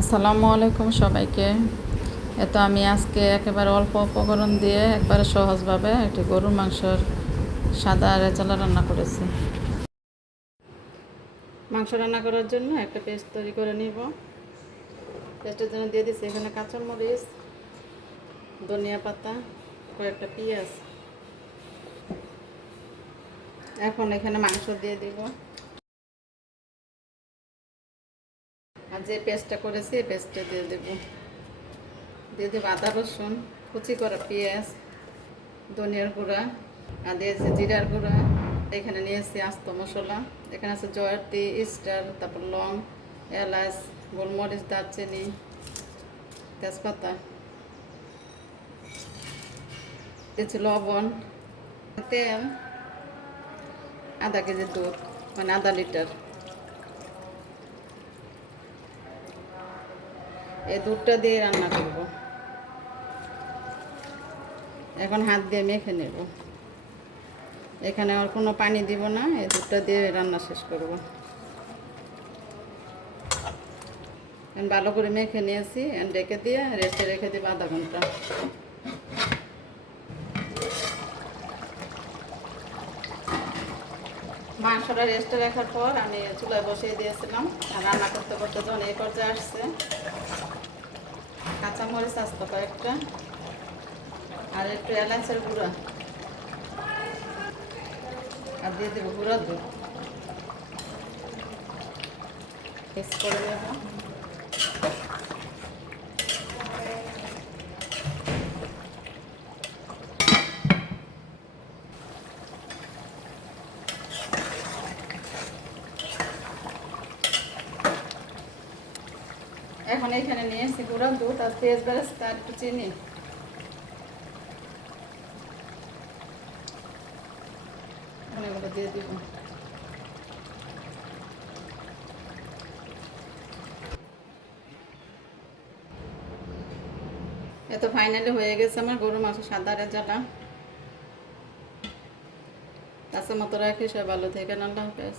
আসসালামু আলাইকুম সবাইকে। এতো আমি আজকে একেবারে অল্প উপকরণ দিয়ে একবারে সহজভাবে একটি গরুর মাংসের সাদা রেজালা রান্না করেছি। মাংস রান্না করার জন্য একটা পেস্ট তৈরি করে নিব। পেস্টের জন্য দিয়ে দিচ্ছি এখানে কাঁচামরিচ, ধনিয়া পাতা, কয়েকটা পেঁয়াজ। এখন এখানে মাংস দিয়ে দিব, আর যে পেস্টটা করেছি এই পেস্টটা দিয়ে দেবো। দিয়ে দেবো আদা রসুন, কুচি করা পেঁয়াজ, ধনিয়ার গুঁড়া, আর দিয়েছি জিরার গুঁড়া। এখানে নিয়েছি আস্ত মশলা, এখানে আছে জয়ত্রী, স্টার, তারপর লং, এলাচ, গোলমরিচ, দারচিনি, তেজপাতা, দিয়েছি লবণ, তেল, আধা কেজি দুধ, মানে আধা লিটার। এই দুধটা দিয়ে রান্না করব। এখন হাত দিয়ে মেখে নেব। এখানে আর কোনো পানি দিব না, এই দুধটা দিয়ে রান্না শেষ করব। ভালো করে মেখে নিয়েছি, রেখে দিয়ে রেস্টে রেখে দিব আধা ঘন্টা। মাংসটা রেস্টে রাখার পর আমি চুলায় বসিয়ে দিয়েছিলাম, আর রান্না করতে করতে যখন এই পর্যায়ে আসছে, কাঁচামরিচ আসতো কয়েকটা, আর একটু এলাচের গুঁড়া, আর দিয়ে দেবো গুঁড়া দুধ, মিক্স করে নেব। এখন এখানে নিয়ে এসেছি গুঁড়া দুধ আর পেঁয়াজ বেরেস্তা আর একটু চিনি। এগুলো দিয়ে দিব। এত ফাইনালি হয়ে গেছে আমার গরুর মাংস সাদা রেজালা। কাছে মতো রাখি, সবাই ভালো থেকে, আল্লাহ হাফেজ।